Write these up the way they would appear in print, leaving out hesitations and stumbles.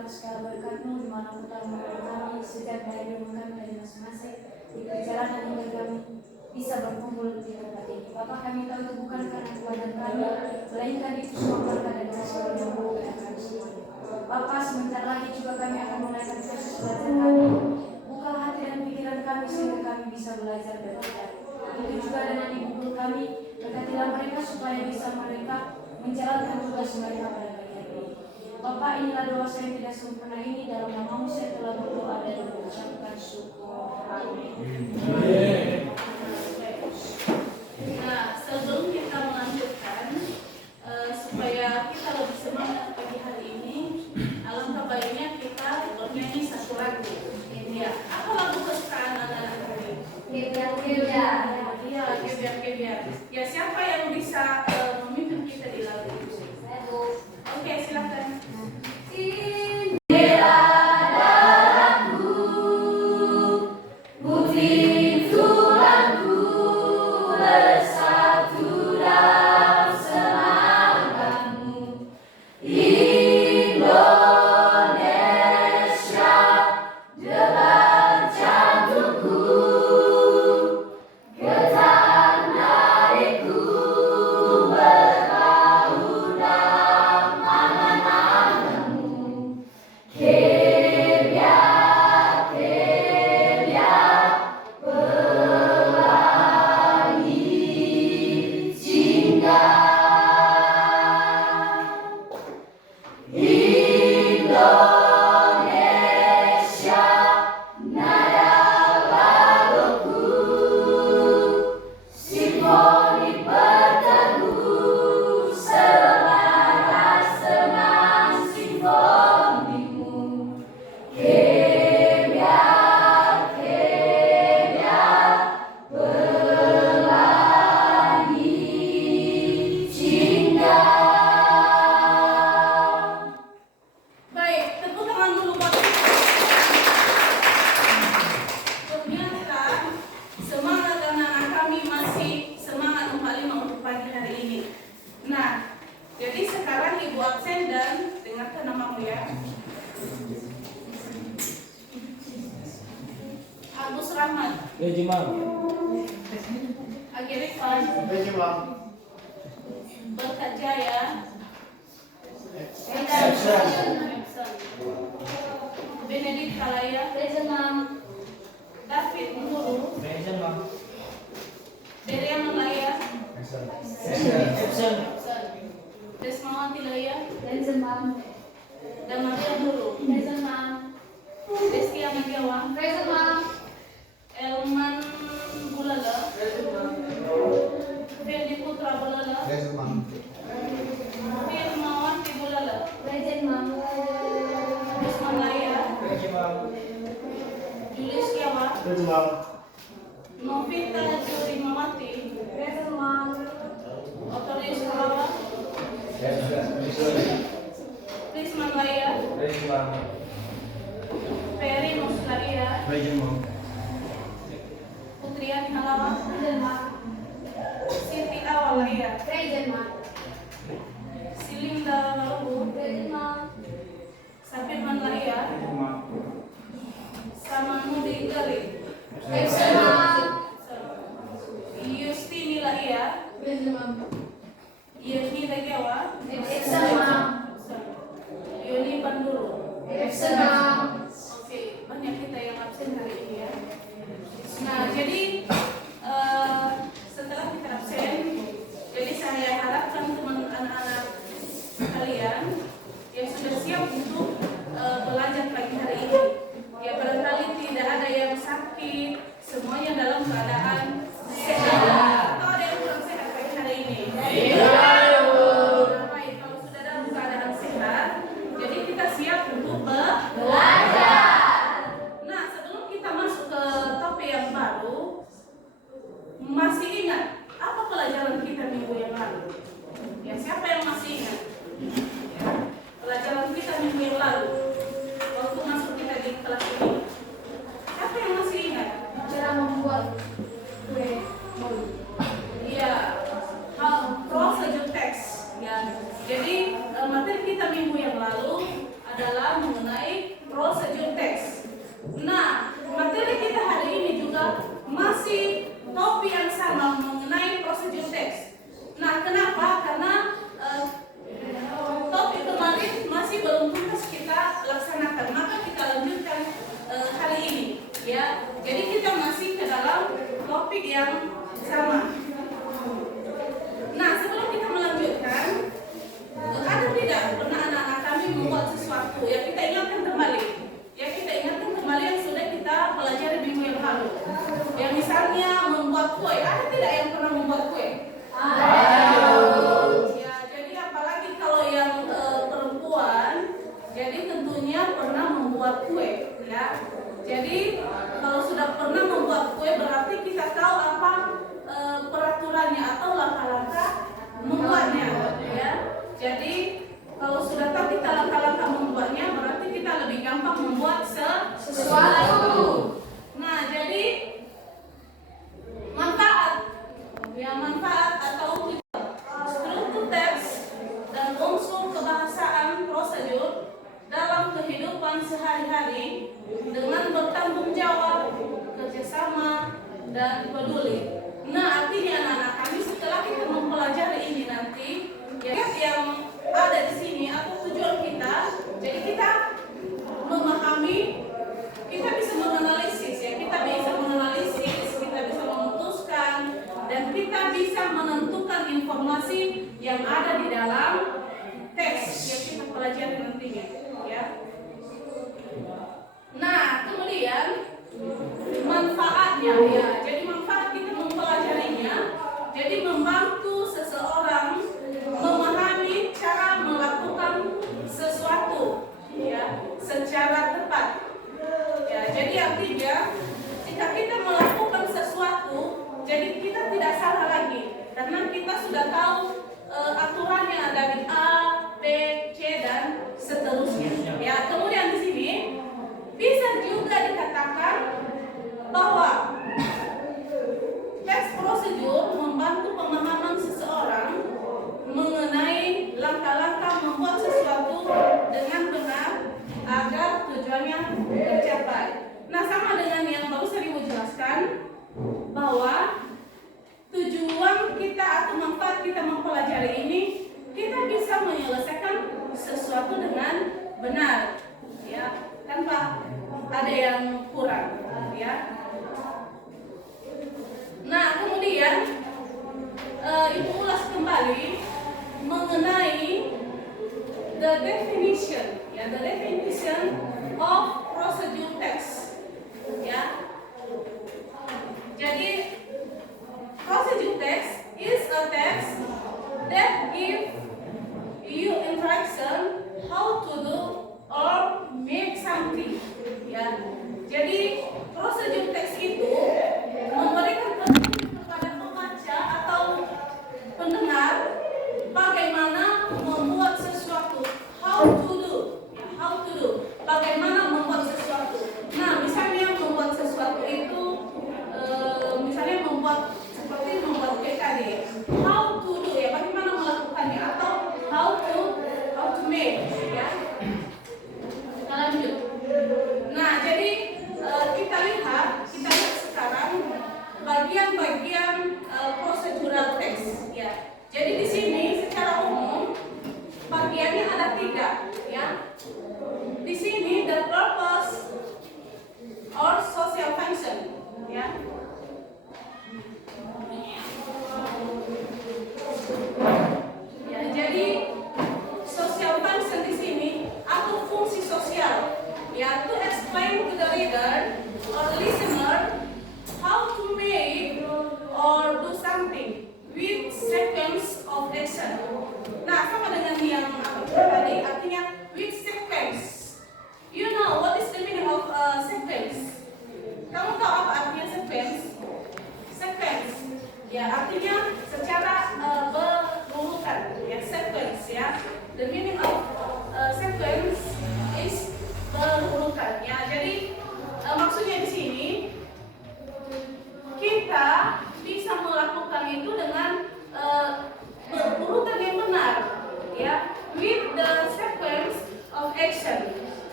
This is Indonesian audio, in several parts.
atas segala berkat-Mu di mana pertama kami sejak dari rumah kami dari masing-masing di perjalanan hingga kami bisa berkumpul di tempat ini. Bapak, kami tahu itu bukan karena kekuatan kami, melainkan itu semua berkat dan kasih yang kepada kami semua. Bapak, sebentar lagi juga kami akan menaikkan proses belajar kami. Buka hati dan pikiran kami sehingga kami bisa belajar belajar. Itu juga dengan ibu guru kami, berkatilah mereka supaya bisa mereka menjalankan tugas mereka pada pagi hari ini. Bapak, inilah doa saya yang tidak sempurna ini, dalam nama-Mu saya telah berdoa dan mengucapkan syukur. Amin. Nah, sebelum kita melanjutkan, supaya kita lebih semangat pagi hari ini, alangkah baiknya kita bernyanyi satu lagu. Ya, apa lagu kesukaan anak-anak hari? Gebiar. Iya, gebiar. Ya, siapa yang bisa memimpin kita di lagu itu? Oke, silakan. Berkat Jaya. Benedict Kalaya. David Mulu. Deria Malaya. Desmawati Laya. Damaria Mulu. Deski Amagiawa. Elman Bulala. Fendi Putra Bulala. Firmawati Bulala. Desman Laya. Julius Kiawa. Novita Juri Mamati. Otorius Kalawa. Prisman Laya. Ferry Muslaya. Putriani Halawa. Siti Awalaya. Silinda Laluhu. Sapirman Laya. Samanudi Garin. Yustini Laya. Yeni Legewa. Yoni Panduru. Oke, banyak kita yang absen hari ini. adalah mengenai prosedur teks. Nah, materi kita hari ini juga masih topik yang sama mengenai prosedur teks. Nah, kenapa? Karena topik kemarin masih belum tuntas kita laksanakan, maka kita lanjutkan hari ini, ya. Jadi kita masih ke dalam topik yang sama. Nah, sebelum kita melanjutkan, ada tidak pernah anak-anak kami membuat sesuatu? Ya, kita ingatkan kembali. Ya, kita ingatkan kembali yang sudah kita pelajari minggu yang lalu. Ya, misalnya membuat kue. Ada tidak yang pernah membuat kue? Ya, jadi apalagi kalau yang perempuan, jadi tentunya pernah membuat kue, ya. Jadi kalau sudah pernah membuat kue berarti kita tahu apa peraturannya atau langkah-langkah membuatnya, ya. Jadi kalau sudah tahu kita langkah-langkah membuatnya berarti kita lebih gampang membuat sesuatu. Nah, jadi manfaat, ya, manfaat atau struktur teks dan unsur kebahasaan prosedur dalam kehidupan sehari-hari dengan bertanggung jawab, kerjasama, dan peduli. Nah, artinya anak-anak kami setelah kita mempelajari ini nanti, ya, yang ada di sini atau tujuan kita, jadi kita memahami, kita bisa menganalisis, ya, kita bisa menganalisis, kita bisa memutuskan, dan kita bisa menentukan informasi yang ada di dalam teks yang kita pelajari nantinya, ya. Nah, kemudian manfaatnya, ya. Jadi manfaat kita mempelajarinya, jadi membantu seseorang memahami cara melakukan sesuatu, ya, secara tepat. Ya, jadi artinya jika kita melakukan sesuatu, jadi kita tidak salah lagi karena kita sudah tahu aturannya dari A, B, C dan seterusnya. Ya, kemudian di sini bisa juga dikatakan bahwa teks prosedur membantu pemahaman seseorang mengenai langkah-langkah membuat sesuatu dengan benar agar tujuannya tercapai. Nah, sama dengan yang baru saya Ibu jelaskan bahwa tujuan kita atau manfaat kita mempelajari ini, kita bisa menyelesaikan sesuatu dengan benar, ya, tanpa ada yang kurang, ya. Nah, kemudian Ibu ulas kembali mengenai the definition, ya, the definition of procedure text, ya. Jadi procedure text is a text that give you instruction how to do or make something, ya. Jadi prosedur teks itu memberikan petunjuk kepada pembaca atau pendengar bagaimana membuat sesuatu, how to do, ya, how to do, bagaimana membuat sesuatu. Nah, misalnya membuat sesuatu itu, misalnya membuat seperti membuat PKD, how to do, ya, bagaimana melakukannya, atau how to make, ya. Kita lanjut. Nah, jadi kita lihat sekarang bagian-bagian prosedural text, ya. Jadi di sini secara umum bagiannya ada 3, ya. Di sini the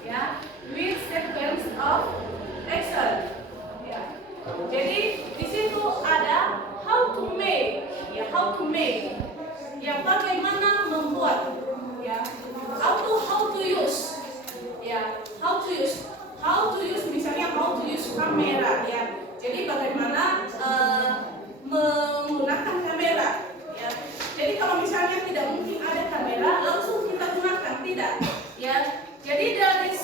ya, with sequence of action. Ya. Jadi di situ ada how to make, ya, how to make, ya, bagaimana membuat, ya, how to use, ya, how to use misalnya how to use kamera, ya. Jadi bagaimana menggunakan kamera, ya. Jadi kalau misalnya tidak mungkin ada kamera langsung kita gunakan, tidak, ya. Jadi there is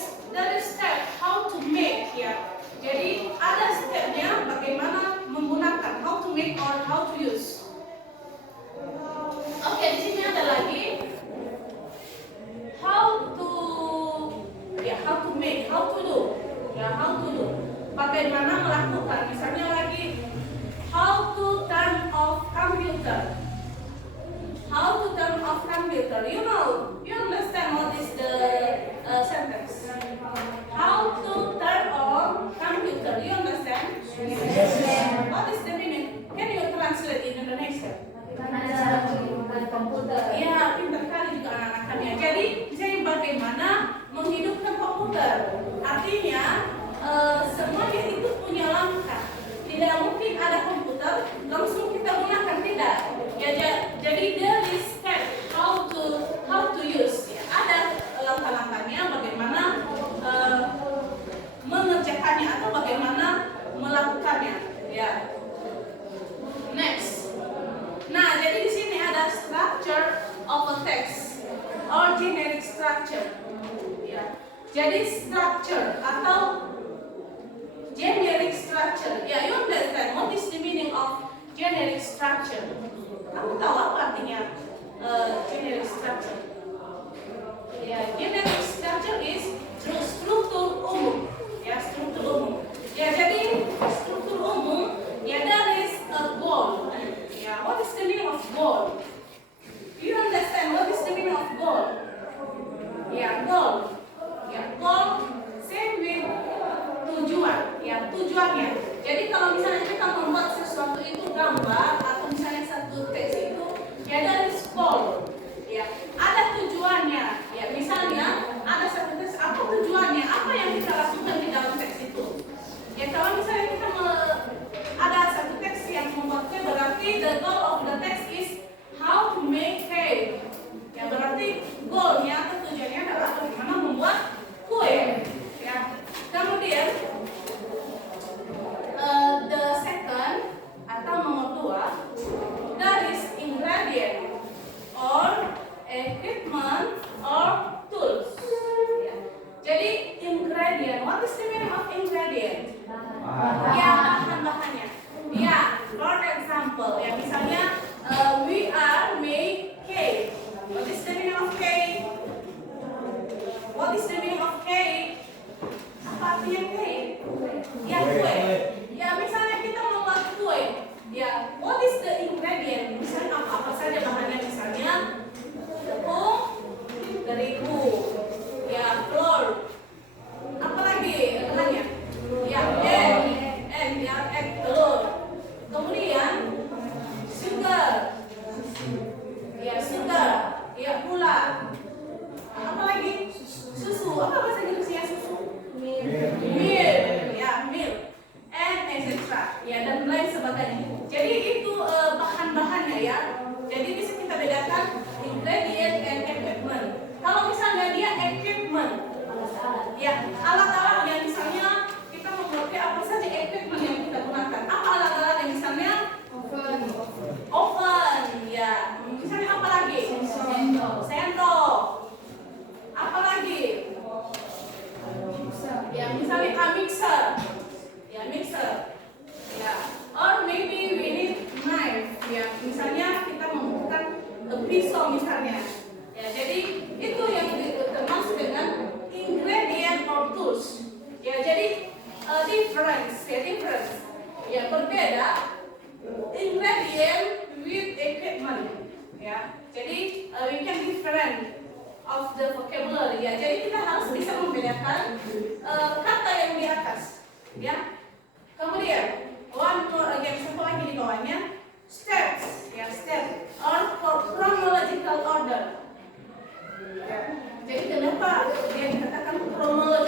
step how to make, ya. Jadi ada stepnya bagaimana menggunakan, how to make or how to use. Oke, di sini ada lagi how to, ya, how to make, how to do, ya, how to do. Bagaimana melakukan, misalnya lagi how to turn off computer. How to turn off computer. You know, you understand what is the sentence? How to turn on computer. You understand? Yes. What is the meaning? Can you translate in Indonesia? Bagaimana cara menggunakan komputer? Ya, pintar kali juga anak-anak kami. Jadi, bagaimana menghidupkan komputer. Artinya, semuanya itu punya langkah. Tidak mungkin ada komputer langsung kita gunakan, tidak. Ya, jadi there is step how to use. Ya, ada langkah-langkahnya bagaimana mengerjakannya atau bagaimana melakukannya. Ya. Next. Nah, jadi di sini ada structure of a text or generic structure. Ya. Jadi structure atau generic structure. Ya, you understand what is the meaning of generic structure? Kamu tahu apa artinya generic structure? Ya, generic structure is struktur umum. Ya, struktur umum. Ya, jadi struktur umum, ya, there is a goal. Ya, what is the meaning of goal? Do you understand what is the meaning of goal? Ya, goal. Ya, goal same with tujuan. Ya, tujuannya. Jadi kalau misalnya kita membuat sesuatu itu gambar atau misalnya satu teks itu, ya, there is goal. Ya, ada tujuannya. Ya, misalnya ada satu teks, apa tujuannya? Apa yang kita lakukan di dalam teks itu? Ya, kalau misalnya kita ada satu teks yang membuatnya, berarti the goal of the text is how to make cake. Ya, berarti goalnya atau tujuannya adalah bagaimana membuat kue. Ya, kemudian the second atau nomor 2, there is ingredient or equipment or tools. Ya. Jadi ingredient, what is the meaning of ingredient? Ya, bahan-bahannya. Ya, for example, ya, misalnya we are make cake. What is the meaning of cake? What is the meaning of cake? Apa artinya cake? Ya, kue. Ya, misalnya kita membuat kue. Ya, what is the ingredient? Misalnya apa saja bahannya, misalnya tepung terigu, ya, flour. Apa lagi bahannya? Ya, egg, telur. Kemudian sugar. Ya, sugar. Ya, gula. Apa lagi? Susu. Apa bahasa Inggrisnya susu? Milk. Ya, milk. And etc. Ya, dan lain sebagainya. Jadi itu bahan-bahannya, ya. Jadi bisa kita bedakan ingredient and equipment. Kalau misalnya dia equipment, ya, alat-alatnya, misalnya kita membuatnya apa saja equipment yang kita gunakan. Apa alat-alatnya? Misalnya oven, ya. Misalnya apa lagi? Sendok. Apa lagi? Ya, misalnya mixer. Ya, mixer. Ya, or maybe we need knife. Ya, misalnya kita membutuhkan pisau misalnya. Ya, jadi itu yang termasuk dengan ingredient or tools. Ya, jadi difference. Ya, berbeda ingredient with equipment. Ya, jadi we can different of the vocabulary. Ya, jadi kita harus bisa membedakan kata yang di atas. Ya, kemudian one more again, satu lagi di bawahnya steps. Ya, step or chronological order. Ya, jadi kenapa dia dikatakan chronological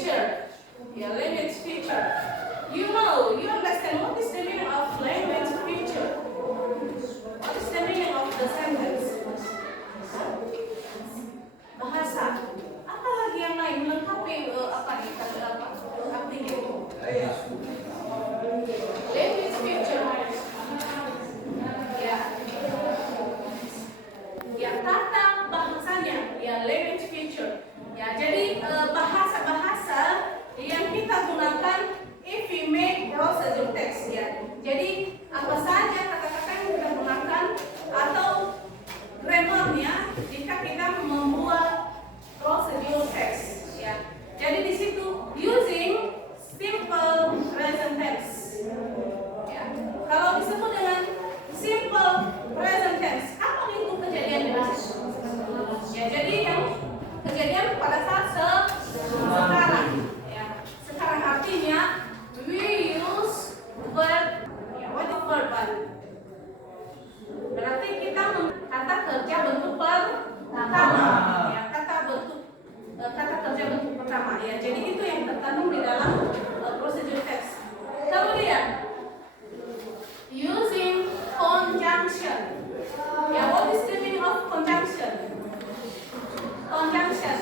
feature. Yeah, language feature. You understand what is the meaning of language feature? What is the meaning of the sentence? Bahasa. Apa lagi yang lain melengkapi apa nih kata apa artinya? Language feature. Ya. Ya, tata bahasanya. Ya, language feature. Ya, jadi bahasa-bahasa yang kita gunakan if we make procedure text ya. Jadi apa saja kata-kata yang kita gunakan atau grammarnya jika kita membuat procedure text ya. Jadi di situ using simple present tense. Ya. Kalau disebut dengan simple present tense, apa itu kejadian di situ? Ya, jadi yang kejadian pada saat sekarang. Ya. Sekarang artinya we use verb. Ya, what is verb? Berarti kita kata kerja bentuk pertama. Ya, kata kerja bentuk pertama. Ya, jadi itu yang terkandung di dalam procedure text. Kemudian using conjunction. Ya, what is the meaning of conjunction? Conjunction.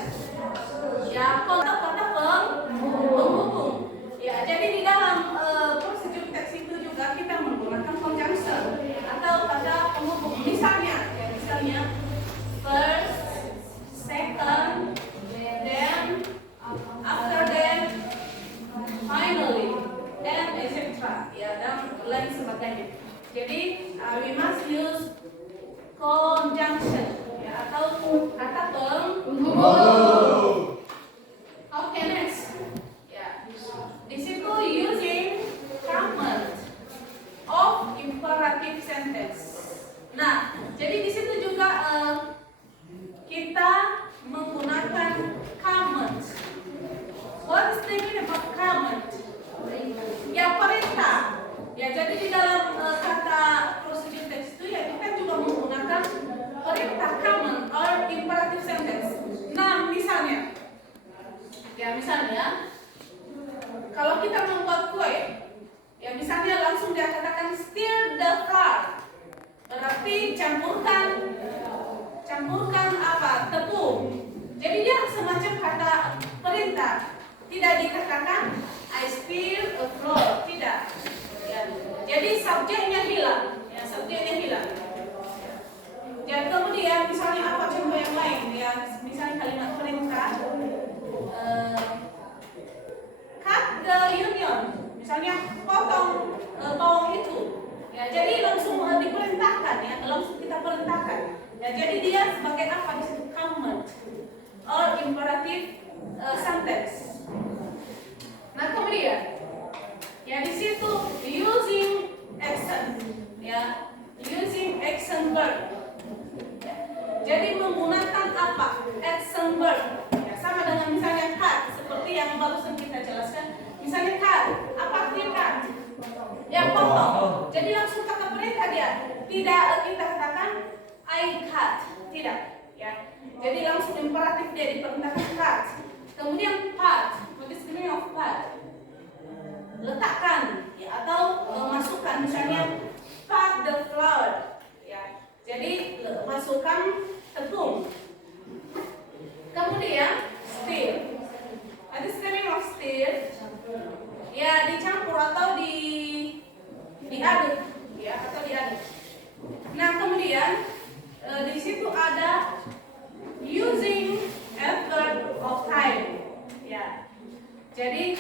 Ya, kata-kata penghubung. Ya, jadi di dalam procedure text itu juga kita menggunakan conjunction atau kata penghubung. Misalnya first, second, then, after then, finally, and etc. Ya, dan lain sebagainya. Jadi we must use conjunction ya, atau kata penghubung. Okay, next. Ya, di situ using command of imperative sentence. Nah, jadi di situ juga kita menggunakan command. What is the meaning of command? Ya, perintah. Ya, jadi di dalam kata procedure text itu ya kita juga menggunakan perintah command or imperative sentence. Nah, misalnya kalau kita membuat kue, ya misalnya langsung dia katakan stir the flour. Berarti campurkan apa? Tepung. Jadi dia semacam kata perintah. Tidak dikatakan I stir the flour, tidak. Ya. Jadi subjeknya hilang. Ya, subjeknya hilang. Ya, kemudian misalnya apa contoh yang lain? Ya, misalnya kalimat perintah. Cut the onion. Misalnya potong bawang itu. Ya, jadi langsung diperintahkan ya, langsung kita perintahkan. Ya, jadi dia sebagai apa di situ? Command or imperative sentence. Nah, kemudian ya di situ using action ya, using action verb. Ya, jadi menggunakan apa? Action verb. Ya, sama dengan misalnya cut, seperti yang barusan kita jelaskan. Misalnya cut, apa artinya cut? Ya, potong. Jadi langsung kata perintah dia. Tidak kita katakan I cut, tidak. Ya, jadi langsung imperatif dia diperintahkan cut. Kemudian part, what is the meaning of part? Letakkan, ya, atau masukkan, misalnya part the flour, ya. Jadi masukkan tepung. Kemudian stir, what is the meaning of stir? Ya, dicampur atau diaduk, ya, atau diaduk. Nah, kemudian di situ ada using adverb of time, ya. Jadi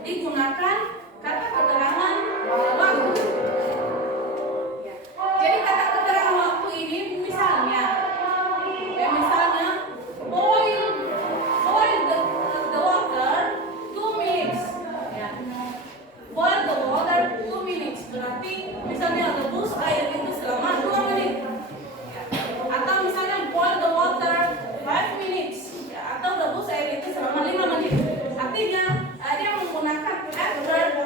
digunakan kata keterangan waktu. Ya. Jadi kata keterangan waktu ini misalnya boil the water 2 minutes. Ya. Boil the water 2 minutes berarti misalnya rebus air itu selama 2 menit. Ya. Atau misalnya boil the water 5 minutes. Ya. Atau rebus air itu selama 5 menit. Artinya dia menggunakan adverb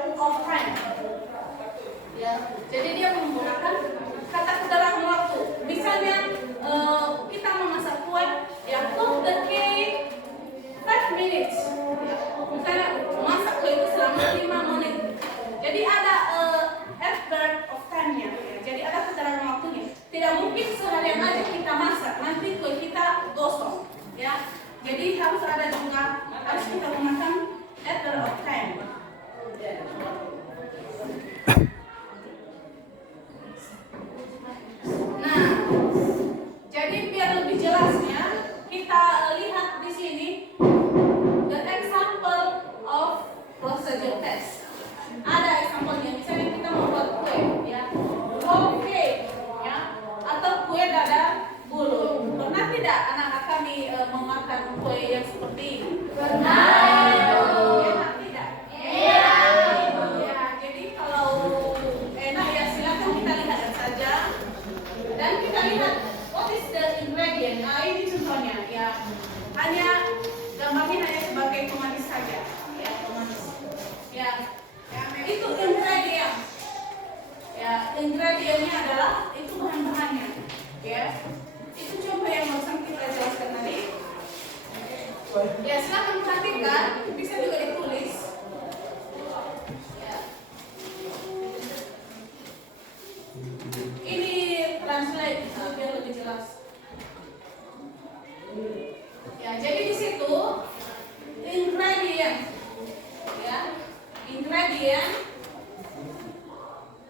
ingredient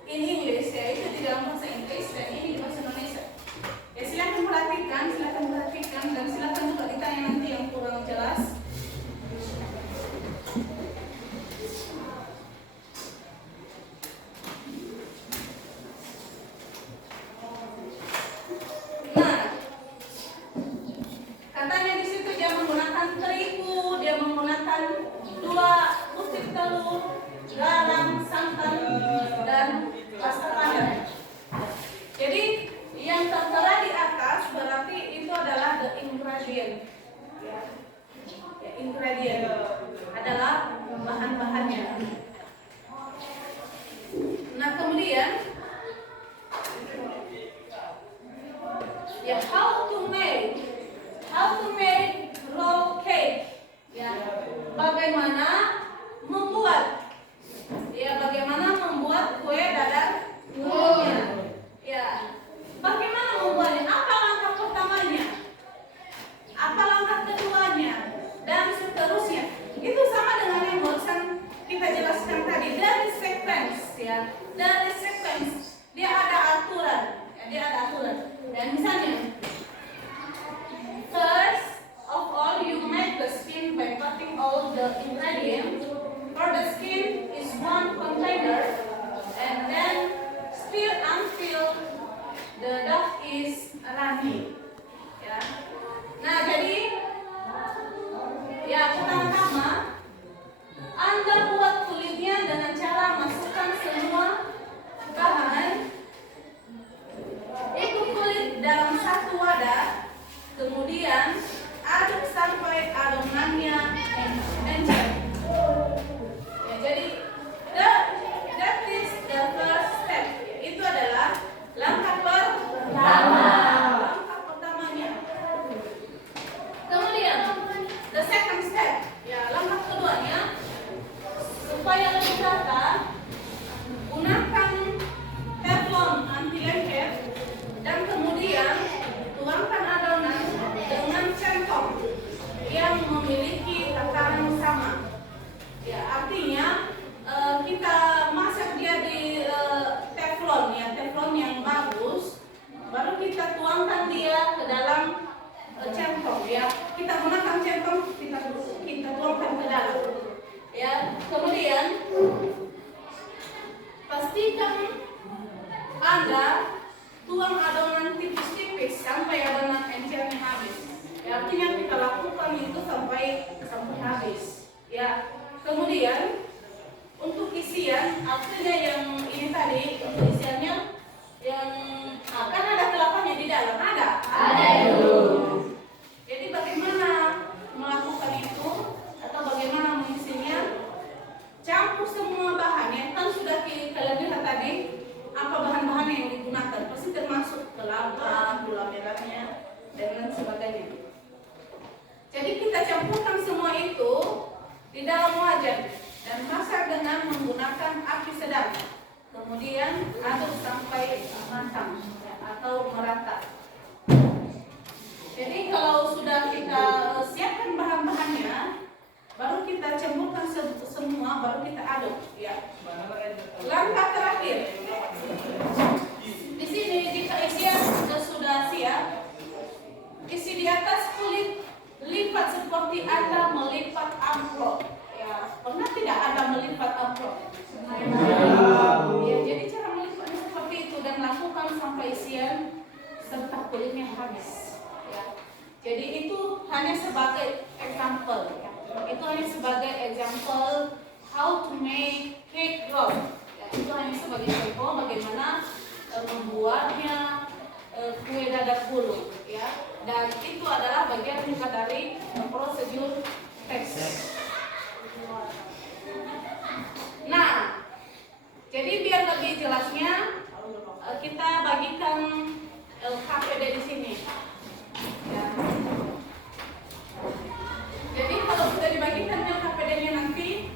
in English, ya, itu di dalam bahasa Inggris dan ini di bahasa Indonesia. Ya, silakan perhatikan, dan silakan juga ditanya nanti yang kurang jelas. Nah, katanya di situ dia menggunakan terigu, dia menggunakan 2 butir telur, garam, santan, dan pasta padang. Jadi yang tertera di atas berarti itu adalah the ingredient. Ya, ingredient adalah bahan-bahannya. Nah, kemudian ya, how to make roll cake. Ya, bagaimana membuat kue dadar gulungnya. Ya, bagaimana membuatnya? Apa langkah pertamanya? Apa langkah keduanya? Dan seterusnya. Itu sama dengan yang barusan kita jelaskan tadi. Dari sequence, ya. Dari sequence dia ada aturan. Ya, dia ada aturan. Dan misalnya, first of all, you make the skin by putting all the ingredients. For the skin is one container, and then stir until the dough is runny. Ya. Nah, jadi ya, pertama-tama Anda buat kulitnya dengan cara masukkan semua bahan ikut kulit dalam satu wadah, kemudian aduk sampai adonannya encer. Ya, jadi that is the first step. Itu adalah langkah pertamanya. Kemudian the second step, ya, langkah keduanya, supaya lebih rata, gunakan teflon anti lengket dan kemudian tuangkan adonan dengan centong yang memiliki takaran sama. Ya, artinya kita masak dia di teflon, ya, teflon yang bagus, baru kita tuangkan dia ke dalam centong, ya. Kita gunakan centong, kita tuangkan ke dalam. Ya, kemudian pastikan Anda tuang adonan tipis-tipis sampai adonan encernya habis. Ya, artinya kita lakukan itu sampai habis. Ya, kemudian untuk isian, artinya yang ini tadi, untuk isiannya yang kan ada kelapanya di dalam, ada itu. Jadi bagaimana melakukan itu atau bagaimana mengisinya? Campur semua bahannya, kan sudah kalian lihat tadi apa bahan-bahan yang digunakan, pasti termasuk kelapa, gula merahnya, dan lain sebagainya. Jadi kita campurkan semua itu di dalam wajan dan masak dengan menggunakan api sedang. Kemudian aduk sampai matang, ya, atau merata. Jadi kalau sudah kita siapkan bahan-bahannya, baru kita campurkan semua, baru kita aduk, ya. Langkah terakhir. Di sini jika isian sudah siap, isi di atas kulit, lipat seperti Anda melipat amplop. Ya, pernah tidak Anda melipat amplop? Ya, jadi cara melipatnya seperti itu dan lakukan sampai isian serta kulitnya habis. Ya. Jadi itu hanya sebagai example. Ya. Itu hanya sebagai example how to make cake roll. Ya, itu hanya sebagai contoh bagaimana membuatnya kue dadar gulung. Ya. Dan itu adalah bagian juga dari prosedur tes. Nah, jadi biar lebih jelasnya kita bagikan KPD di sini. Ya. Jadi kalau sudah dibagikan KPD-nya nanti,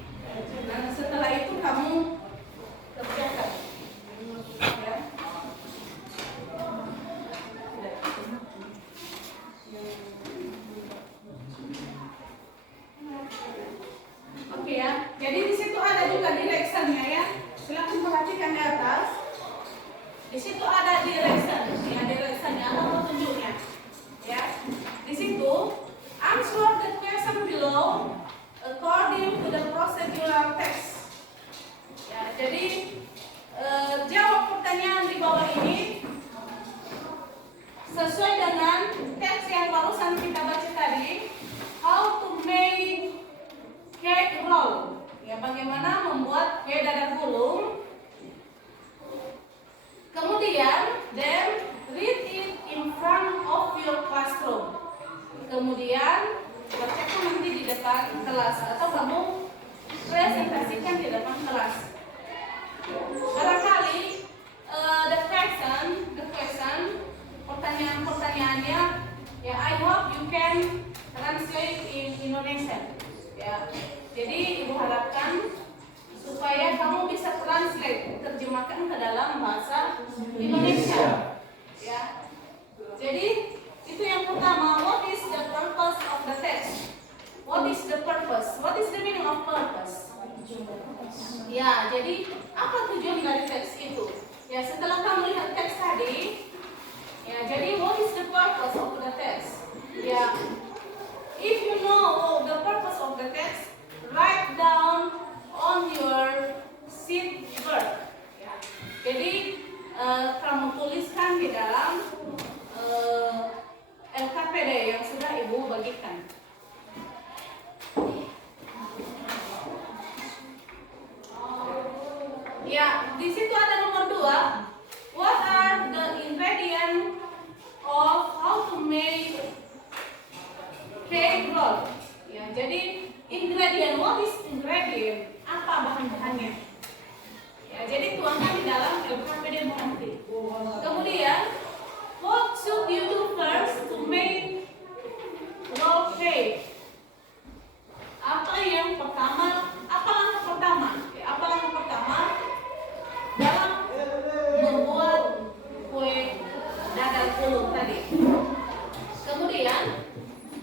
Di situ ada direction, ya directionnya atau petunjuknya. Ya, di situ answer the question below according to the procedural text. Ya, jadi jawab pertanyaan di bawah ini sesuai dengan teks yang barusan kita baca tadi. How to make cake roll. Ya, bagaimana membuat kue dadar gulung. Kemudian, then read it in front of your classroom. Kemudian bacakan nanti di depan kelas atau kamu presentasikan di depan kelas. Barangkali the question, pertanyaannya, ya I hope you can translate in Indonesian. Ya, jadi ibu harapkan supaya kamu bisa translate, terjemahkan ke dalam bahasa Indonesia. Ya, jadi itu yang pertama. What is the purpose of the text? What is the purpose? What is the meaning of purpose? Ya, jadi apa tujuan dari teks itu? Ya, setelah kamu lihat teks tadi, ya, jadi what is the purpose of the text? Ya, if you know the purpose of the text, write down on your sheet work. Ya, jadi kamu tuliskan di dalam LKPD yang sudah ibu bagikan. Ya, di situ ada nomor 2. What are the ingredients of how to make cake roll? Ya, jadi ingredient, what is ingredient? Apa bahan-bahannya? Ya, jadi tuangkan di dalam LKPD nanti. Kemudian, what should you do first to make roll cake? Apa yang pertama? Apa langkah pertama? Ya, apa langkah pertama dalam membuat kue dadar gulung tadi? Kemudian,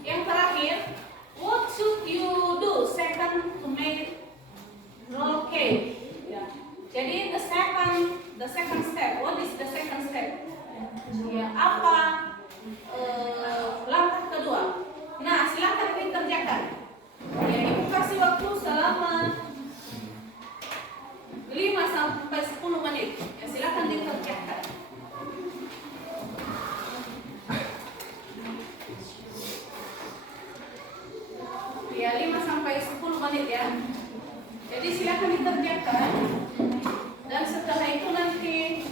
yang terakhir, what should you do second to make roll cake? Ya. Jadi the second step. What is the second step? Ya, apa langkah kedua? Nah, silakan dikerjakan. Ya, ibu kasih waktu selama 5 sampai 10 menit. Ya, silakan dikerjakan. Ya, 5 sampai 10 menit ya. Jadi silakan dikerjakan. Dan setelah itu nanti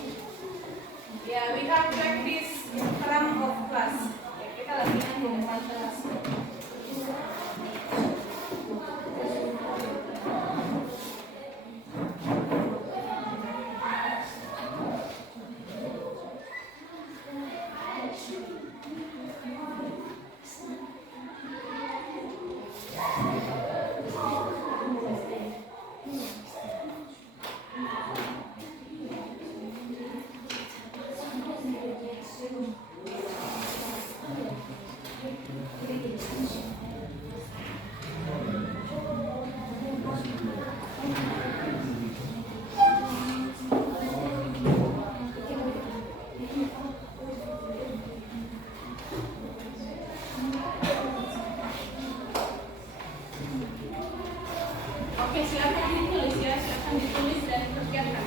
ya we have practice in front of class. Ya, kita latihan di depan kelas. Oke, silakan ditulis ya, silakan ditulis dan dikerjakan.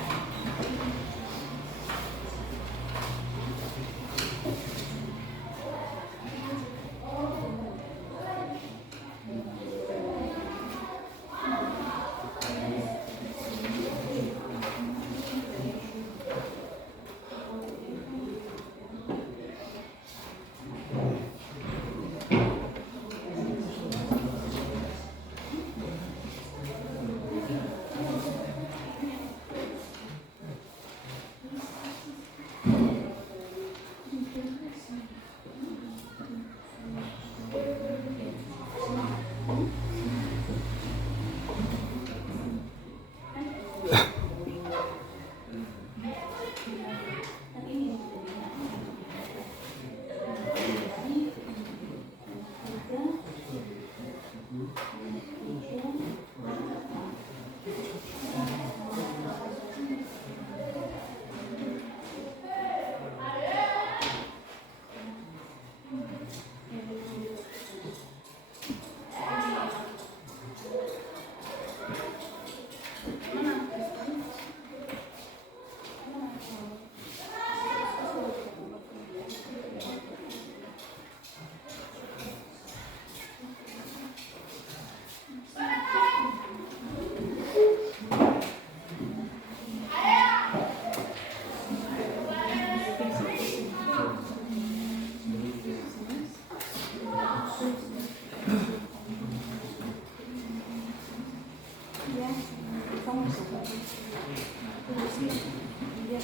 Ya, kamu suka. Dia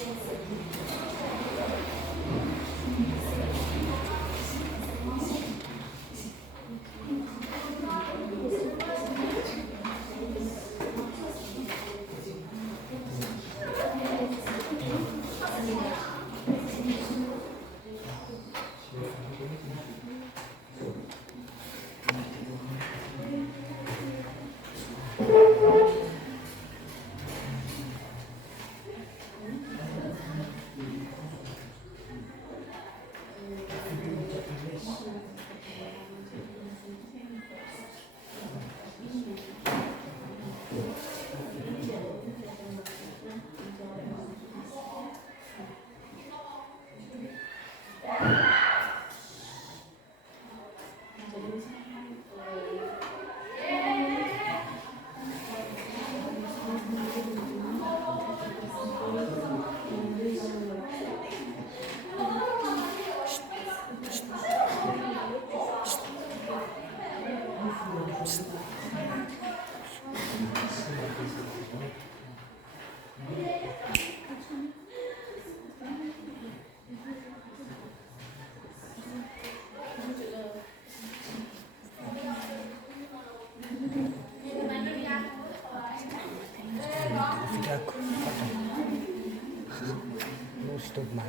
Stop my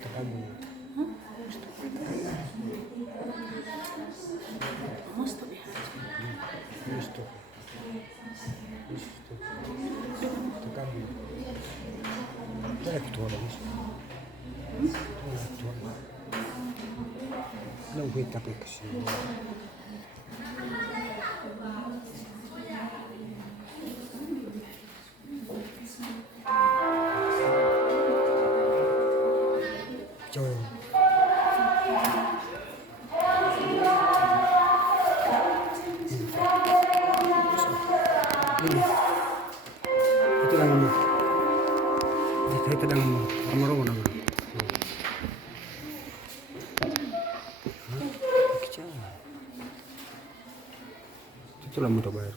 kamu. Stop ya. Stop. Kamu. Baik tuh lagi. Não vou estar com isso. Itu tanganmu. Itu tanganmu. Kamu mana? Itu lah mudah bayar.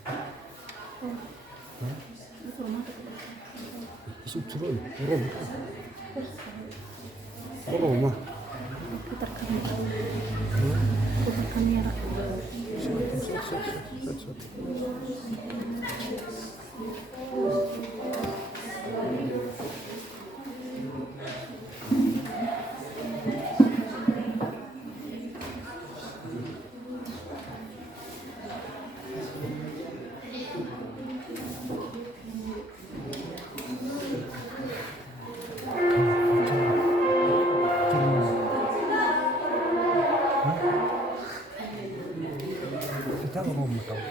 Itu turun. Turun mah. Putar kamera. Kita rumah tahu.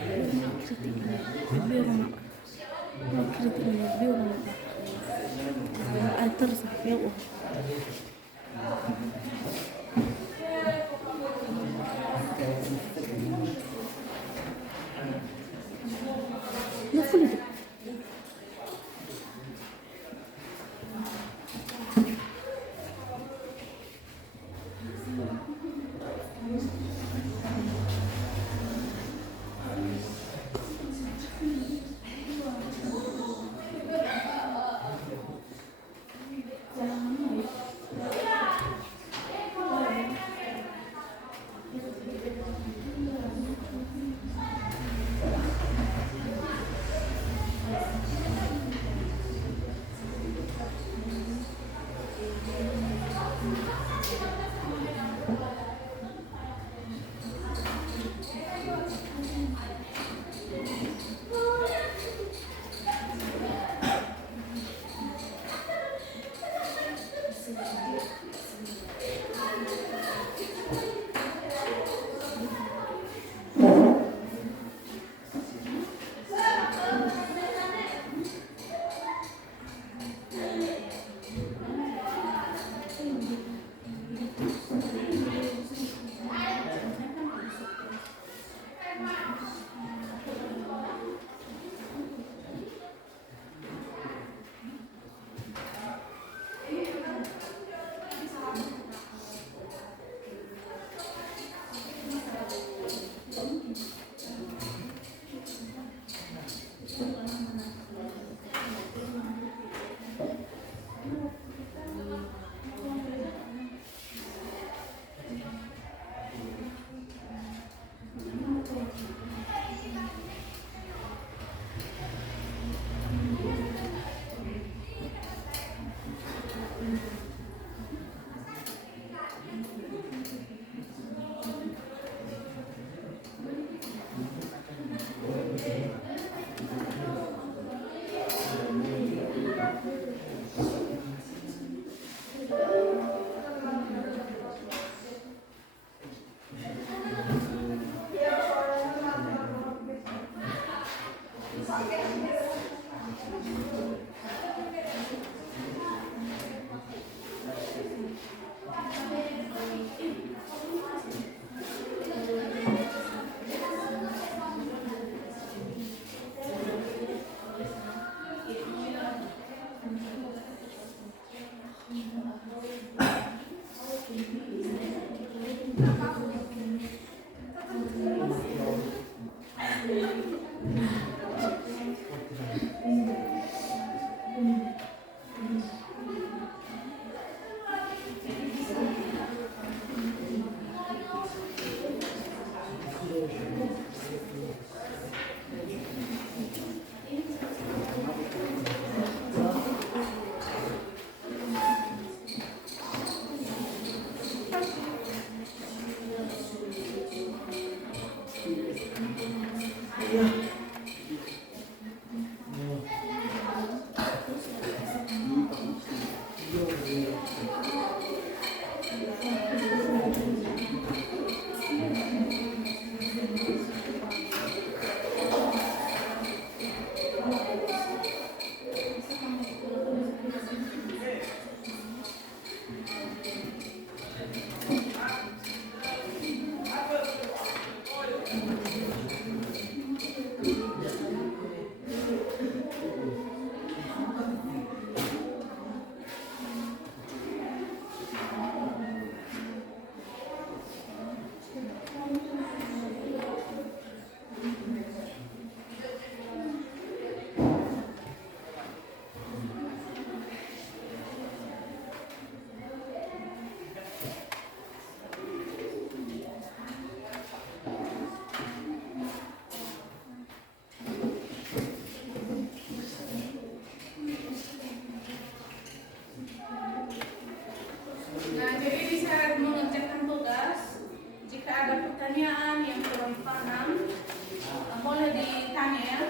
Nah, jadi di syarat mengerjakan tugas, jika ada pertanyaan yang kurang paham, boleh ditanya ya.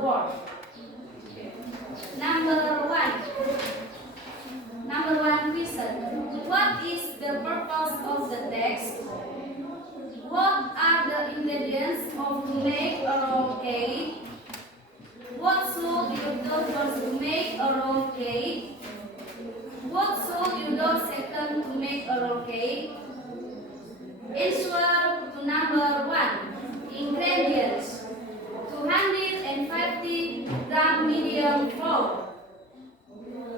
word. Number one question. What is the purpose of the text? What are the ingredients of to make a roll cake? What should you do first to make a roll cake? What should you do second to make a roll cake? Answer to number one. Ingredients: 250 gram medium flour,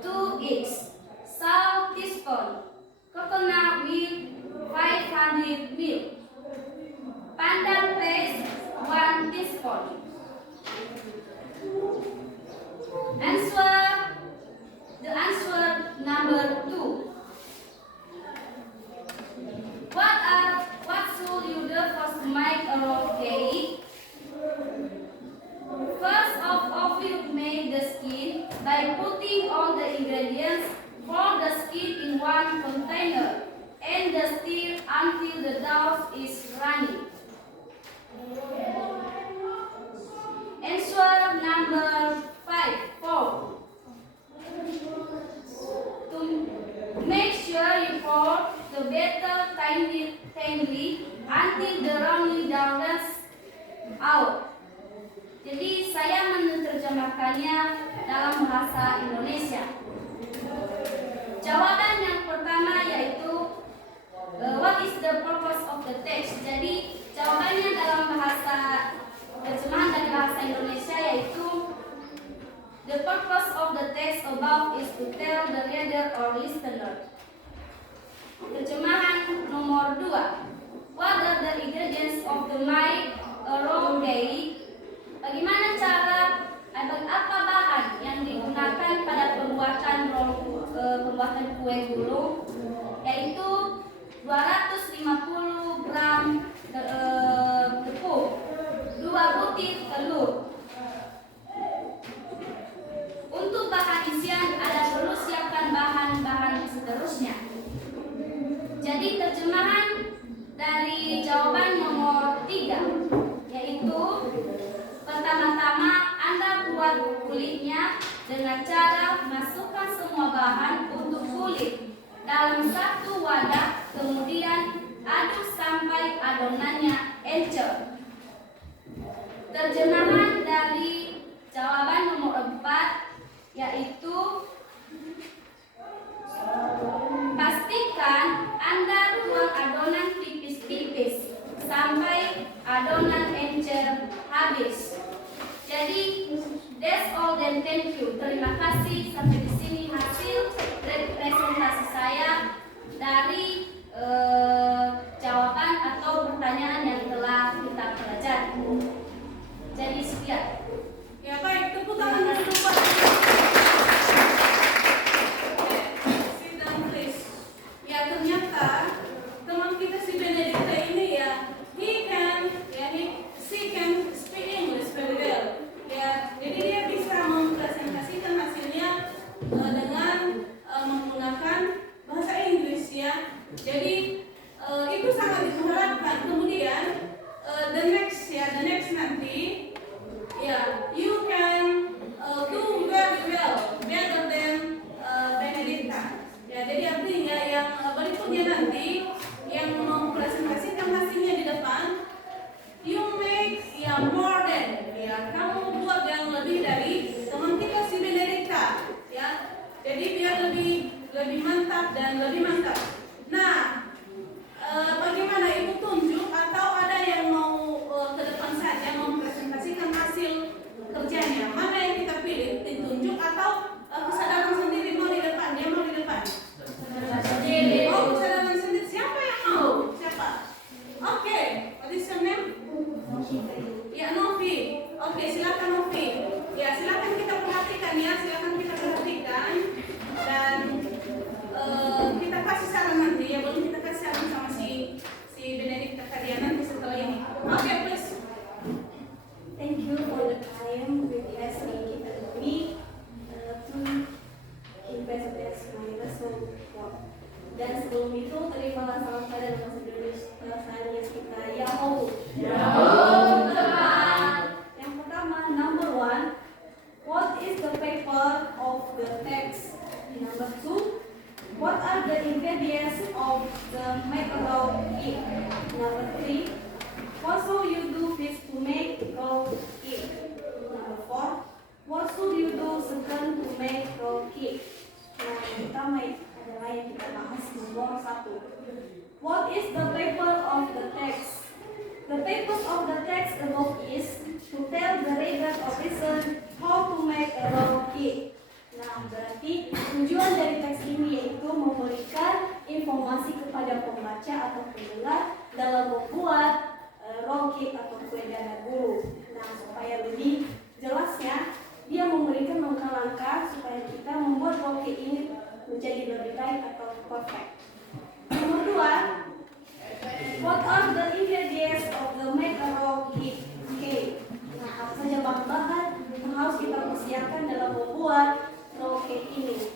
2 eggs, salt teaspoon, coconut milk 500 ml, pandan paste 1 teaspoon. The answer number 2. What should you do first to make a roll cake? First of all, you make the skin by putting all the ingredients for the skin in one container and stir until the dough is runny. Answer number 4. To make sure you pour the batter thinly until the runny dough runs out. Jadi saya menerjemahkannya dalam bahasa Indonesia. Jawaban yang pertama yaitu what is the purpose of the text. Jadi jawabannya dalam bahasa terjemahan dari bahasa Indonesia yaitu the purpose of the text above is to tell the reader or listener. Terjemahan nomor 2. What are the ingredients of the make a roll cake? Bagaimana cara atau apa bahan yang digunakan pada pembuatan kue gulung? Yaitu 250 gram tepung, 2 butir telur. Untuk bahan isian ada perlu siapkan bahan-bahan seterusnya. Jadi terjemahan dari jawaban nomor 3 yaitu pertama-tama Anda buat kulitnya dengan cara masukkan semua bahan untuk kulit dalam satu wadah, kemudian aduk sampai adonannya encer. Terjemahan dari jawaban nomor 4 yaitu pastikan Anda tuang adonan tipis-tipis sampai adonan encer habis. Jadi that's all then thank you. Terima kasih, sampai di sini hasil presentasi saya dari jawaban atau pertanyaan yang telah kita pelajari. Jadi sekian. Ya baik, tepuk tangan dulu Pak. Sit down please. Ya ternyata teman kita si Benedikta ini ya, she can speak English very well. Ya, jadi dia bisa mempresentasikan hasilnya dengan menggunakan bahasa Inggris ya. Jadi itu sangat diharapkan. Kemudian the next nanti ya, you can do very well, better than Benedikta. Ya, jadi artinya yang berikutnya nanti yang mempresentasikan hasilnya di depan, you make ya more than ya, kamu buat yang lebih dari teman kita si Benedikta ya. Jadi biar lebih mantap dan lebih mantap. Nah, bagaimana Ibu tunjuk atau ada yang mau ke depan saja mempresentasikan hasil kerjanya? Mana yang kita pilih? Ditunjuk atau kesadaran sendiri mau di depan? Dia mau di depan? Oh, kesadaran sendiri. Siapa yang mau? Siapa? Oke, what is your name? Ya, Novi. Oke, silakan Novi. Ya, silakan kita perhatikan ya, silakan kita perhatikan dan kita kasih saran nanti ya, belum kita kasih saran sama si Benedikta kalian nanti setelah ini. Oke, please. Thank you for the time that you has given me to invest my lesson. Dan sebelum itu terimalah salam saya dalam bahasa Indonesia kita Yahoo. Yang pertama, number 1, of the macaroni cake. Number 3. What should you do first to make roll cake? Number 4. What should you do second to make roll cake? Nah, yang pertama adalah yang kita bahas nomor 1. What is the paper of the text? The purpose of the text above is to tell the reader or listener how to make a roll cake. Nah, berarti tujuan dari teks ini yaitu memberikan informasi kepada pembaca atau pendengar dalam membuat roll cake atau kue dadar bulu. Nah, supaya lebih jelasnya, dia memberikan langkah-langkah supaya kita membuat roll cake ini menjadi lebih baik atau perfect. Nomor 2. What are the ingredients of the macaroni cake? Nah, apa saja bahan-bahan yang harus kita persiapkan dalam membuat roll cake ini?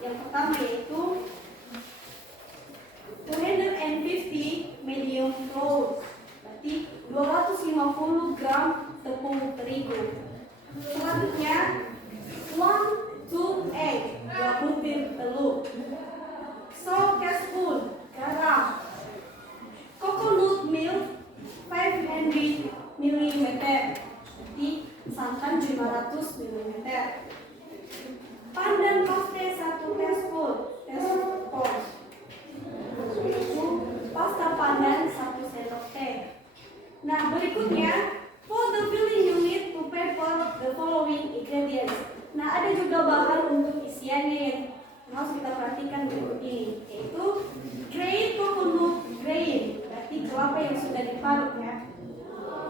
Yang pertama yaitu 250 medium flour, berarti 250 gram tepung terigu. Selanjutnya 1 egg, 2 butir telur. Salt teaspoon, garam. Coconut milk 500 ml, jadi santan 500 ml. Pandan paste 1 teaspoon. Pasta pandan 1 sendok teh. Nah, berikutnya for the filling you need to prepare the following ingredients. Nah, ada juga bahan untuk isiannya yang harus kita perhatikan berikut ini, yaitu dried coconut grain, berarti kelapa yang sudah diparut ya.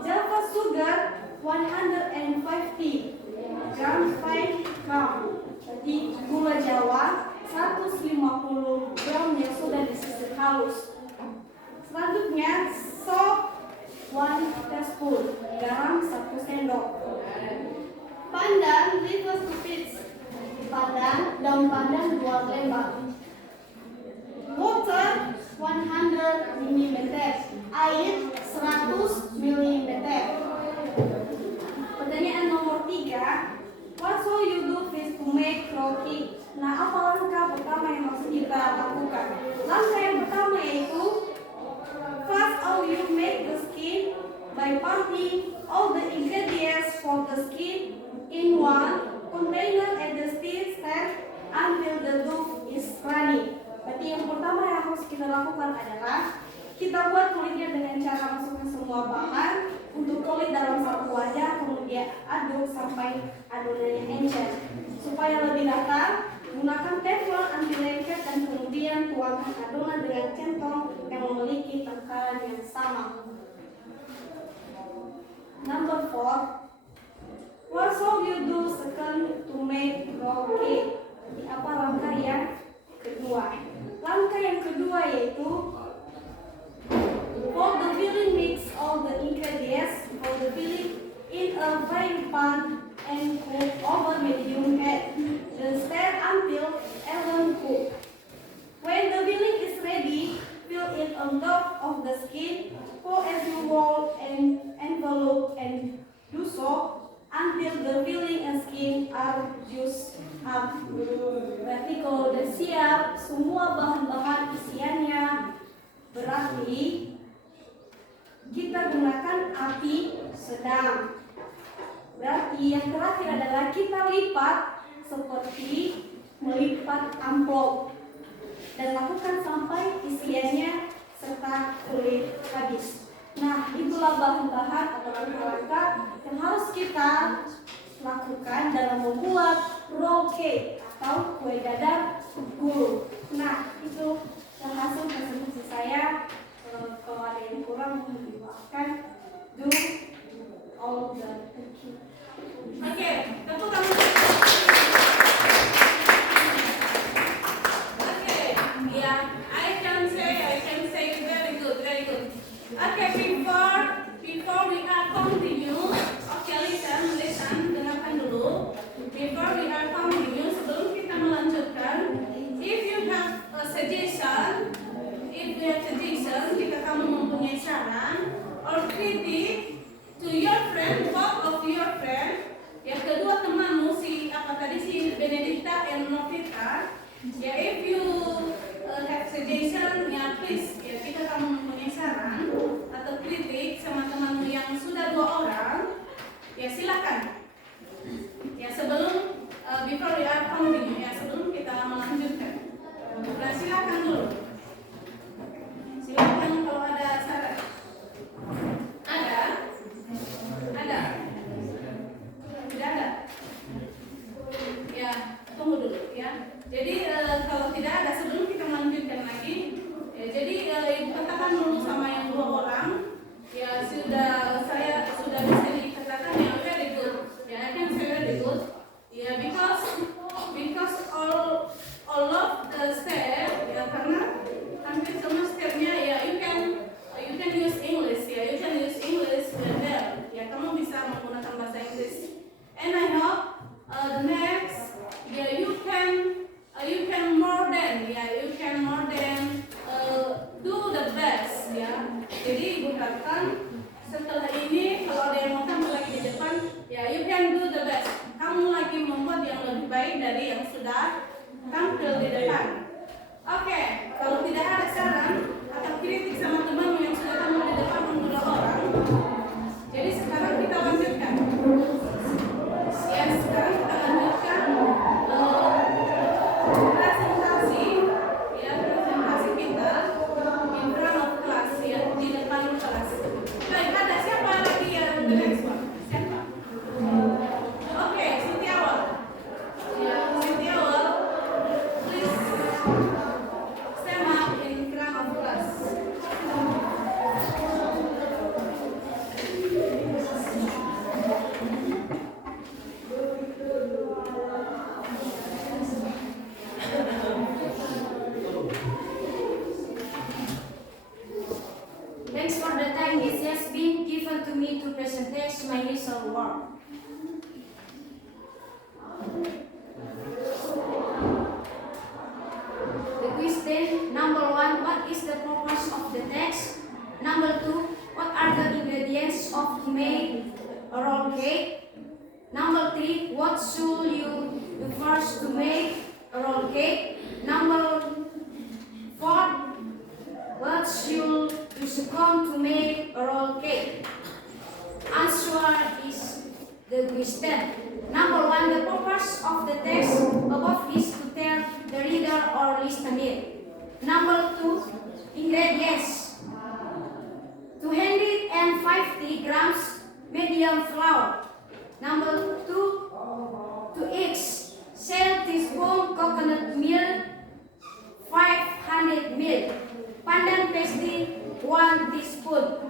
Java sugar 150 gram fine gram, berarti gula Jawa 150 gram yang sudah disisir halus. Selanjutnya salt 1 teaspoon, garam 1 sendok. Pandan little bits, pandan daun pandan 2 lembar. Water 100 ml, air 100 ml. Pertanyaan nomor 3. What should you do first to make roll cake? Nah, apa langkah pertama yang harus kita lakukan? Langkah yang pertama yaitu first you make the skin by parting all the ingredients for the skin in one container and the still stand until the dough is runny. Berarti yang pertama yang harus kita lakukan adalah kita buat kulitnya dengan cara masukkan semua bahan untuk kulit dalam satu wadah, kemudian aduk sampai adonannya encer. Supaya lebih rata, gunakan teflon anti lengket dan kemudian tuangkan adonan dengan centong yang memiliki takaran yang sama. Number 4. What should you do second to make roll cake? Jadi apa langkah yang kedua? Langkah yang kedua yaitu for the filling, mix all the ingredients for the filling in a frying pan and cook over medium heat. Then stir until even cooked. When the filling is ready, fill it on top of the skin. Pour as you roll and envelope and do so until the filling and skin are juiced up. Berarti kalau udah siap semua bahan-bahan isiannya, berarti kita gunakan api sedang. Berarti yang terakhir adalah kita lipat seperti melipat amplop dan lakukan sampai isiannya serta kulit habis. Nah, itulah bahan-bahan atau langkah-langkah yang harus kita lakukan dalam membuat roll cake atau kue dadar bulu. Nah, itu hasil presentasi saya. Kalau ada yang kurang mohon dimaafkan. Do all the thank you. Oke, tepuk tangan. Oke, ya, I can say very good. Okay, before we are continue, okay, listen, dengarkan dulu. Before we are continue, sebelum kita melanjutkan, if you have a suggestion, jika kamu mempunyai saran or kritik to your friend, both of your friend, yang kedua temanmu si Benedicta and Novita, ya, if you have suggestion Ya silakan. Ya sebelum before we are continue, ya sebelum kita melanjutkan, nah, silakan dulu. Silakan kalau ada saran. Ada? Ada? Tidak ada? Ya, tunggu dulu ya. Jadi kalau tidak ada, sebelum kita melanjutkan lagi, ya, jadi ibu katakan dulu sama yang 2 orang. Ya saya sudah bisa dikatakan yang very good. Ya, I can say very good. Ya, because all of the step, ya karena hampir semua stepnya ya you can use English ya, you can use English there. Ya, kamu bisa menggunakan bahasa Inggris. And I hope the next, ya you can more than do the best ya. Jadi ibu harapkan setelah ini kalau ada yang mau tampil lagi di depan, ya you can do the best. Kamu lagi membuat yang lebih baik dari yang sudah tampil di depan. Oke, kalau tidak ada saran atau kritik sama teman yang sudah tampil di depan untuk 2 orang, jadi sekarang kita lanjutkan. Ya, sekarang kita lanjutkan presentasi kita in front of class ya, di depan kelas. Baik, ada siapa lagi yang the next one? Siapa? Oke, Sitiawal. Ya, Sitiawal, please stand up in front of class. Thanks for the time it has been given to me to present my initial work. The question number 1, what is the purpose of the text? Number 2, what are the ingredients of to make a roll cake? Number 3, what should you do first to make a roll cake? Number 4, what should you second to make a roll cake? Answer is the question. Number 1, the purpose of the text above is to tell the reader or listener. Number 2, ingredients: 250 grams medium flour. Number 2, 2 eggs, 7 teaspoon coconut milk, 500 ml. Pandan paste 1 teaspoon.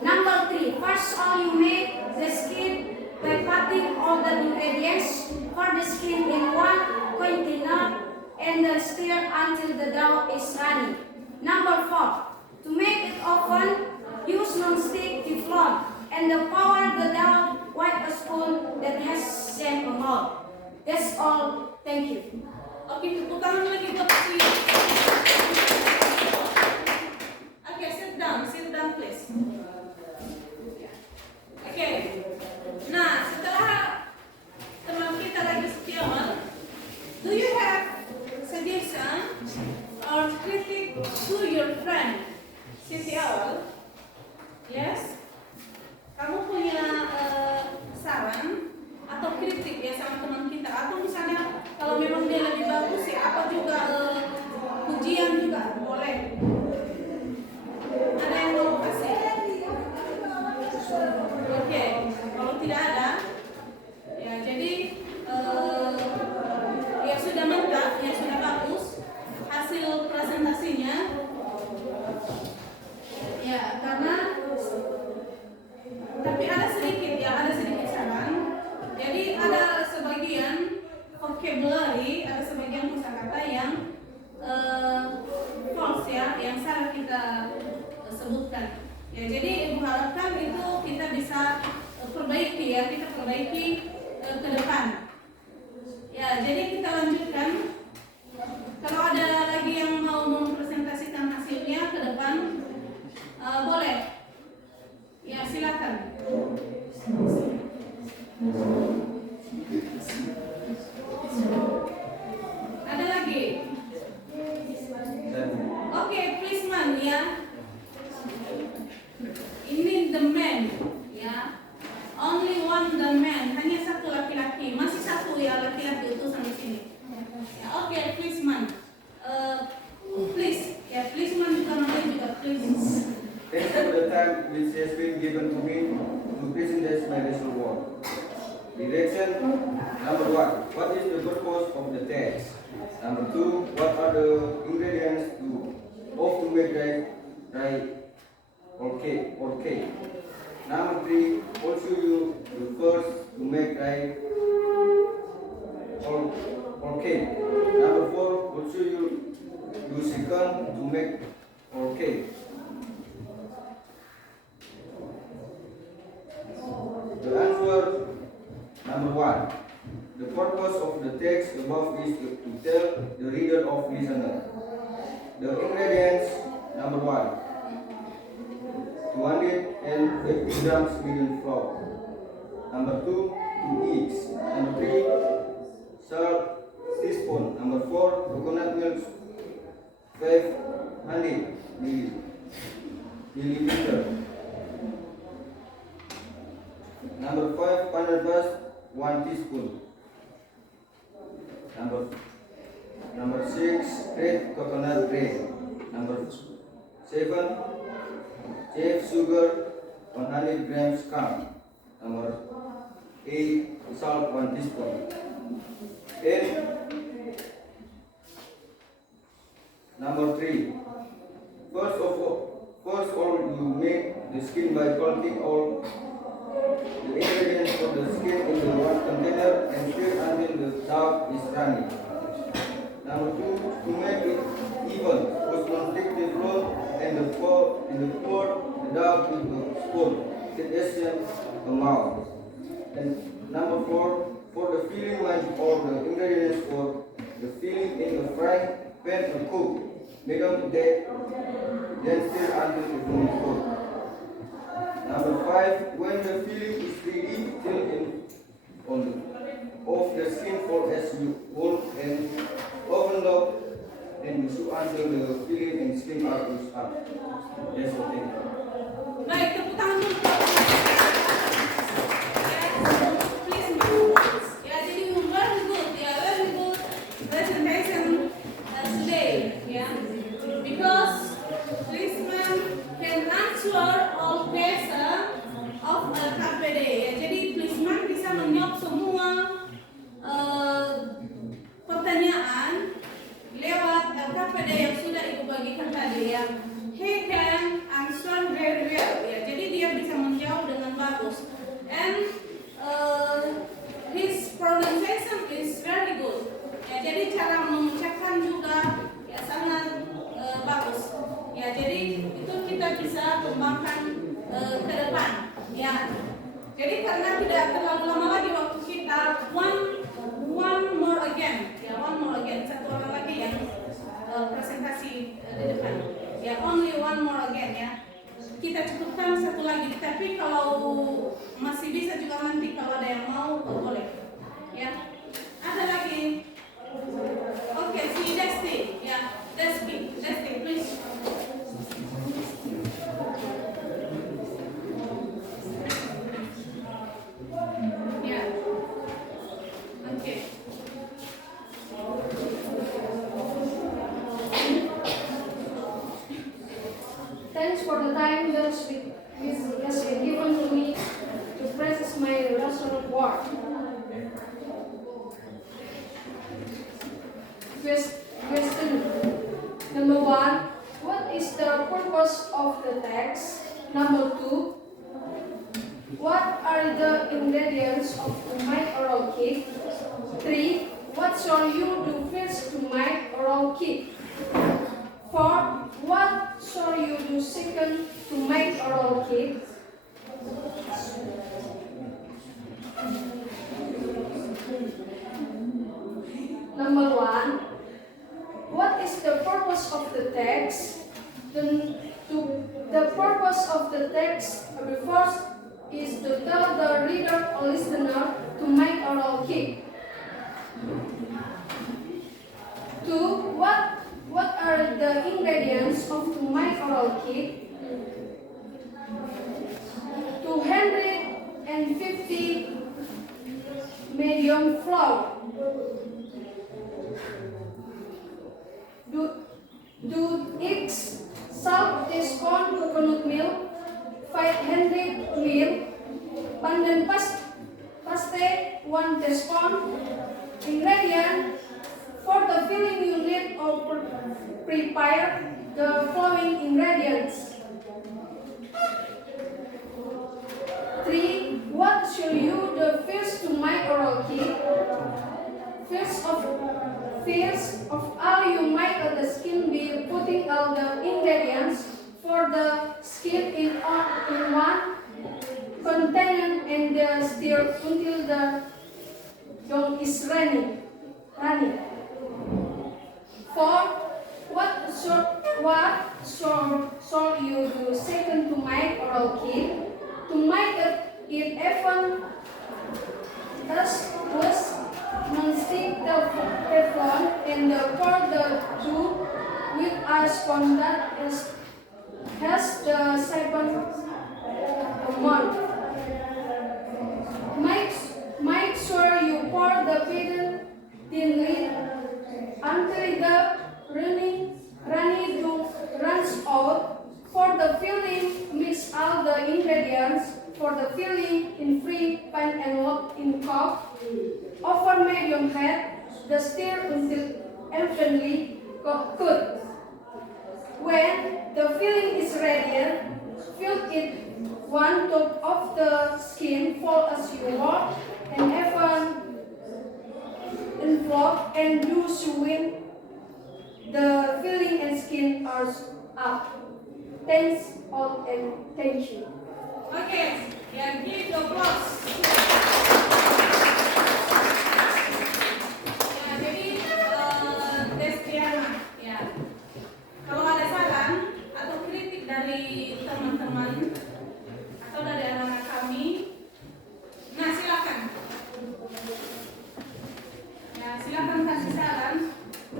Number 3, first all you make the skin by putting all the ingredients for the skin in 1 container and then stir until the dough is runny. Number 4, to make it oven, use non-stick Teflon and power the dough with a spoon that has same amount. That's all. Thank you. Oke, tepuk tangan lagi buat si. Oke, sit down please. Oke, nah setelah teman kita lagi Setiawal, do you have suggestion or critic to your friend Setiawal? Yes? Kamu punya saran atau kritik ya sama teman kita, atau misalnya kalau memang dia lebih bagus ya, apa juga pujian juga boleh. Ada yang mau kasih? Oke, kalau tidak ada, ya jadi ya sudah mantap, ya sudah bagus hasil presentasinya. Ya karena tapi ada sedikit saran. Jadi ada sebagian vocabulary, ada sebagian kosakata yang false ya, yang salah kita sebutkan. Ya jadi ibu harapkan itu kita bisa perbaiki ya, kita perbaiki ke depan. Ya jadi kita lanjutkan. Kalau ada lagi yang mau mempresentasikan hasilnya ke depan, boleh. Ya silakan. Ada lagi? Oke, please man ya. Ini the man ya. Only one time which has been given to me to present this my little word. Direction number 1. What is the purpose of the text? Number 2. What are the ingredients to make dry or cake? Number 3. What should you do first to make dry or cake? Number 4. What should you do second to make or cake? The answer number 1. The purpose of the text above is to tell the reader of listener. The ingredients number 1. 250 grams medium flour. Number 2, 2 eggs. Number 3, salt teaspoon. Number 4, coconut milk 500 milliliter. Number 5, pandan 1 teaspoon. Number 6, red coconut grain. Number 7, chaff sugar 100 grams calm. Number 8, salt 1 teaspoon. And number 3, first of all you make the skin by collecting all the ingredients of the skin in the one container and stir until the dough is runny. Number 2, to make it even, put one stick the flour and pour the dough with a spoon, sufficient amount. And number 4, for the filling, make all the ingredients for the filling in a frying pan to cook. Medium heat, then stir until it is cooked. Number 5, when the filling is ready, fill off the skin for as you hold and open up and you sew until the filling and skin are pushed up. That's the thing. Baik, tepuk tangan dulu. Please, ya, jadi very good, ya, very good presentation today, ya. Because policeman can answer all questions of LKPD, ya. Jadi policeman bisa menjawab semua pertanyaan lewat LKPD yang sudah ibu bagikan tadi, ya. He can answer very well, ya. Jadi dia bisa menjawab dengan bagus. And his pronunciation is very good. Ya, jadi cara mengucapkan juga ya sangat bagus. Ya, jadi itu kita bisa kembangkan ke depan. Ya. Jadi karena tidak terlalu lama lagi waktu kita one more again. Ya, one more again. Satu orang lagi yang presentasi di depan. Ya, only one more again, ya. Kita cukupkan satu lagi, tapi kalau masih bisa juga nanti kalau ada yang mau boleh. Ya. Ada lagi. Oke, si Desti. Ya, Desti, please. Ya. Oke. Thanks for the time that has been given to me to practice my rational word. Question number 1. What is the purpose of the text? Number 2. What are the ingredients of to make oral cake? 3. What shall you do first to make oral cake? 4. What shall you do second to make oral cake? Number 1. What is the purpose of the text? The purpose of the text refers is to tell the reader or listener to make oral cake. 2. What are the ingredients of to make oral cake? 250 medium flour. Do eggs, salt, teaspoon, coconut milk skin in one container and stir until the dough is running. For what should you do second to make oral cake? To make it even was non-stick Teflon and pour the dough with a spoon that has the same amount. Make sure you pour the batter thinly until the runny dough runs out. For the filling, mix all the ingredients for the filling in free pan and wok in cup. Over medium heat, the stir until evenly cooked. When the filling is ready, fill it one top of the skin fold as you want and even envelope and do when the filling and skin are up. Thanks all and thank you. Oke, yang give the applause. Ya, jadi Destiana, ya. Kalau ada saran atau kritik dari teman-teman atau dari anak-anak kami, nah silakan. Ya, silakan kasih saran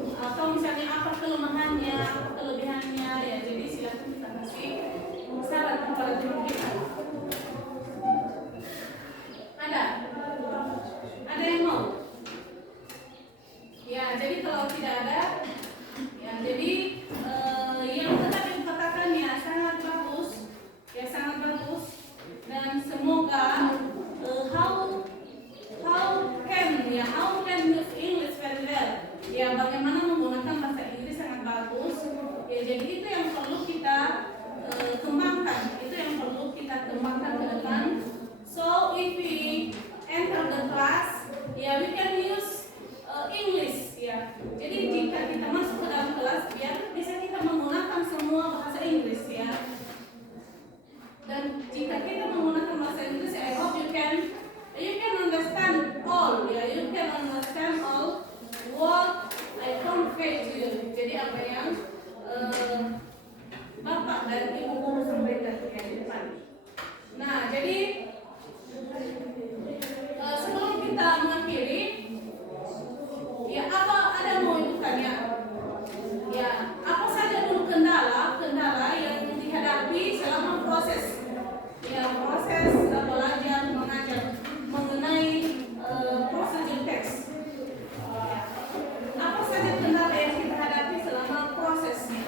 atau misalnya apa kelemahannya, apa kelebihannya, ya. Jadi silakan kita kasih saran kepada teman kita. Ada yang mau? Ya, jadi kalau tidak ada, ya jadi yang tadi dikatakan ya sangat bagus, dan semoga how can use English very well, ya bagaimana menggunakan bahasa Inggris sangat bagus, ya jadi itu yang perlu kita kembangkan, ke depan. So if we enter the class, ya we can use English, ya. Jadi jika kita masuk ke dalam kelas, ya bisa kita menggunakan semua bahasa Inggris, ya. Dan jika kita menggunakan bahasa Inggris, I hope you can understand all, ya. You can understand all what I convey to you. Jadi apa yang Bapak dan Ibu guru sampaikan di depan. Nah, jadi sebelum kita mengakhiri, ya apa ada mau ibukannya? Ya, apa saja dulu kendala yang dihadapi selama proses belajar mengajar mengenai prosedur teks. Ya. Apa saja kendala yang kita hadapi selama prosesnya?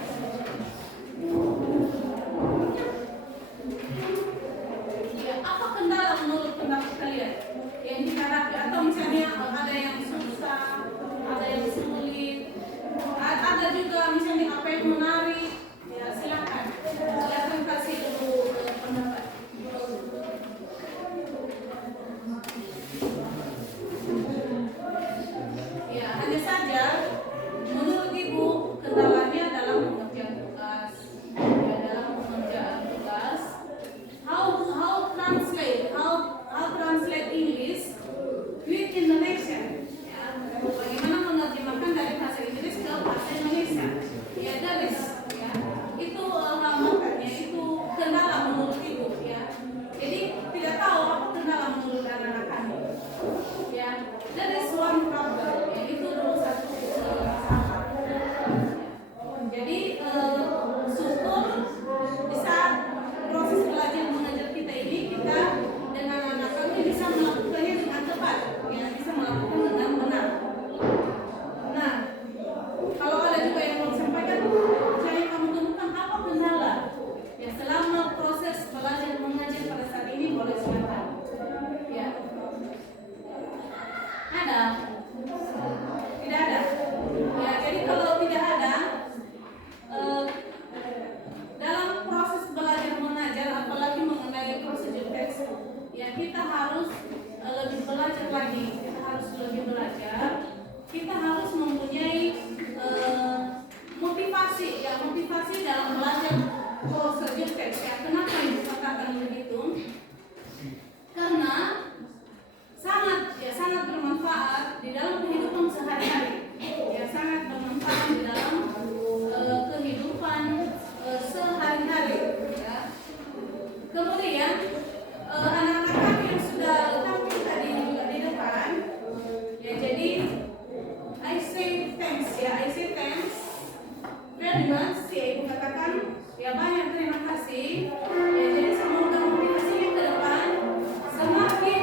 mengambil teksnya. Kenapa Ibu katakan begitu? Karena sangat bermanfaat di dalam kehidupan sehari-hari. Ya, sangat bermanfaat di dalam kehidupan sehari-hari. Ya. Kemudian anak-anak kami yang sudah tampil tadi juga di depan, ya jadi I say thanks very much. Ya, Ibu katakan ya banyak terima kasih. Ya, jadi semoga motivasinya ke depan semakin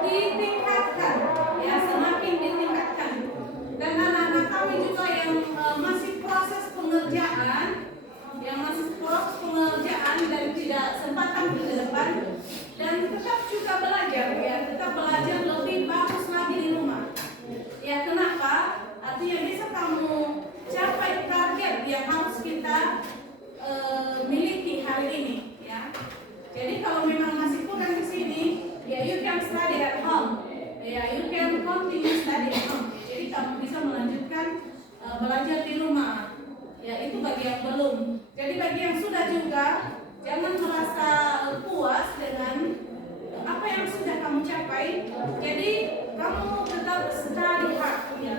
ditingkatkan, ya semakin ditingkatkan. Dan anak-anak kami juga yang masih proses pengerjaan, dan tidak sempat tampil ke depan, dan tetap juga belajar, ya tetap belajar lebih bagus lagi di rumah. Ya kenapa? Artinya bisa kamu capai target yang harus kita miliki hari ini, ya. Jadi kalau memang masih kurang di sini, ya you can study at home, ya you can continue study at home. Jadi kamu bisa melanjutkan belajar di rumah, ya itu bagi yang belum. Jadi bagi yang sudah juga, jangan merasa puas dengan apa yang sudah kamu capai. Jadi kamu tetap study hard, ya